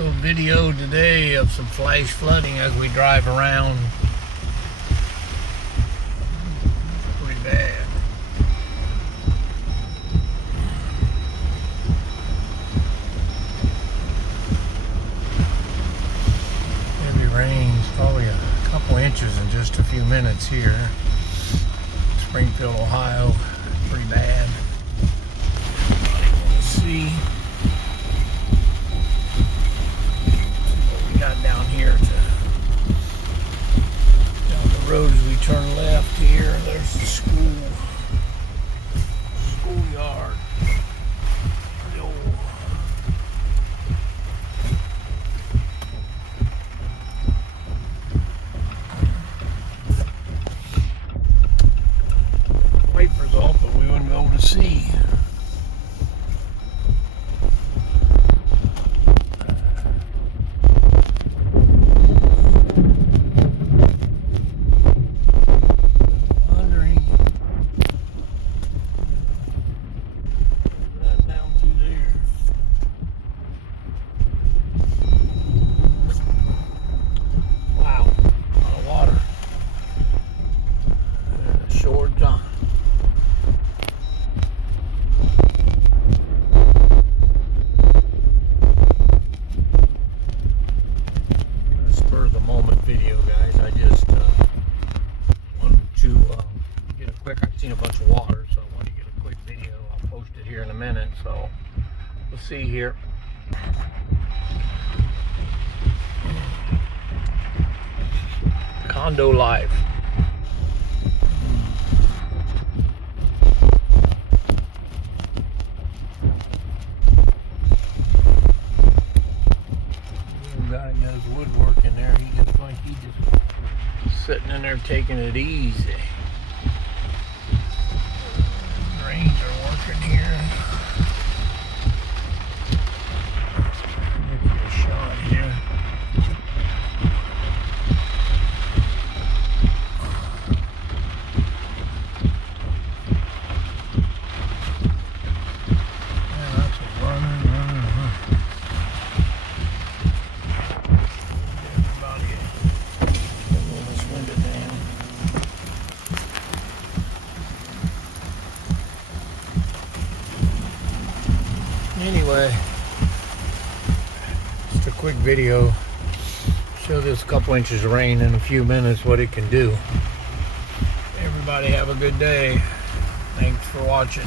Little video today of some flash flooding as we drive around. Pretty bad. Heavy rains, probably a couple inches in just a few minutes here. Springfield, Ohio, pretty bad. Let's see. Down here down the road as we turn left here, there's the schoolyard. Wipers off, but we wouldn't be able to see. Video, guys. I just wanted to get a quick. I've seen a bunch of water, so I wanted to get a quick video. I'll post it here in a minute. So we'll see here. Condo life. Guy does woodwork in there. He just like he just sitting in there taking it easy. Rains are working here. Give you a shot here. Yeah, that's a running. Anyway, just a quick video. Show this couple inches of rain in a few minutes, what it can do. Everybody have a good day. Thanks for watching.